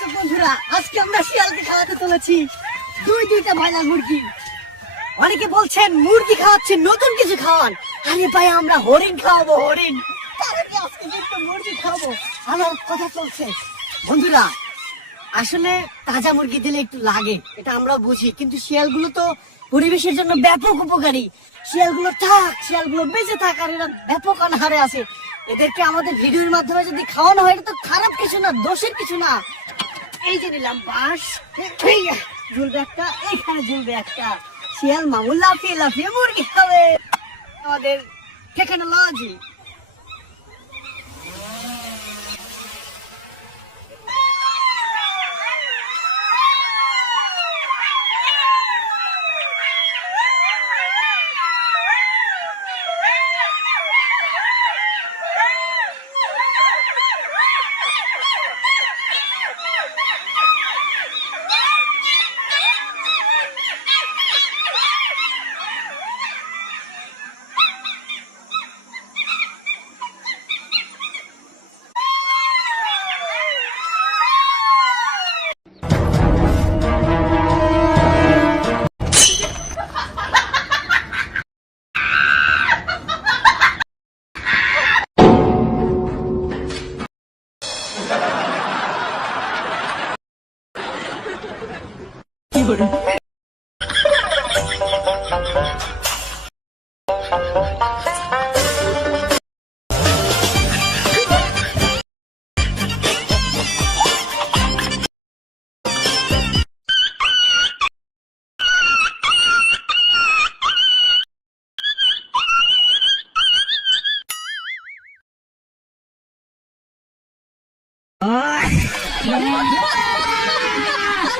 দর্শক বন্ধুরা, আজকে আমরা শিয়ালকে খাওয়াতে চলেছি দুইটা ব্রয়লার মুরগি। অনেকে বলছেন মুরগি খাওয়াচ্ছেন, নতুন কিছু খাওয়ান। আরে ভাই, আমরা হরিণ খাওয়াবো, হরিণ। আজকে একটু মুরগি খাওয়াবো, আমার কথা চলছে। বন্ধুরা, আসলে তাজা মুরগি দিলে একটু লাগে, এটা আমরা বুঝি, কিন্তু শিয়ালগুলো তো পরিবেশের জন্য ব্যাপক উপকারী। শিয়ালগুলো বেঁচে থাক, আর এরা ব্যাপক অনাহারে আছে। এদেরকে আমাদের ভিডিওর মাধ্যমে যদি খাওয়ানো হয়, এটা তো খারাপ কিছু না, দোষের কিছু না। এই যে নিলাম বাঁশ, ঝুলবে একটা, এইখানে ঝুলবে একটা। শিয়াল মামুল লাফিয়ে লাফিয়ে মুরগি খাবে। আমাদের টেকনোলজি।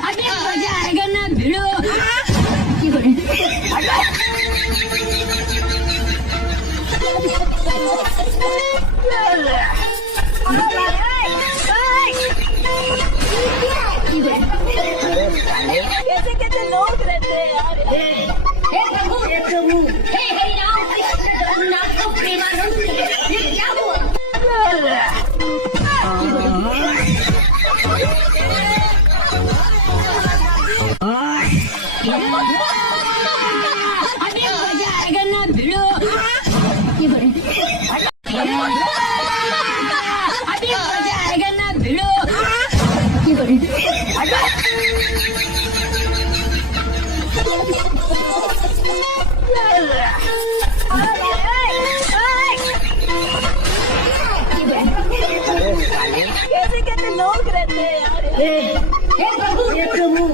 अभी मजा आएगा ना भिड़ो। कैसे कैसे लोग रहते हैं यार। हे प्रभु, हे हरिराम कृष्ण जगन्नाथ प्रेमानंद, ये क्या हुआ? अभी मजा आएगा ना भिड़ो। अभी मजा आएगा ना भिड़ो। कैसे कैसे लोग रहते हैं यार। हे प्रभु,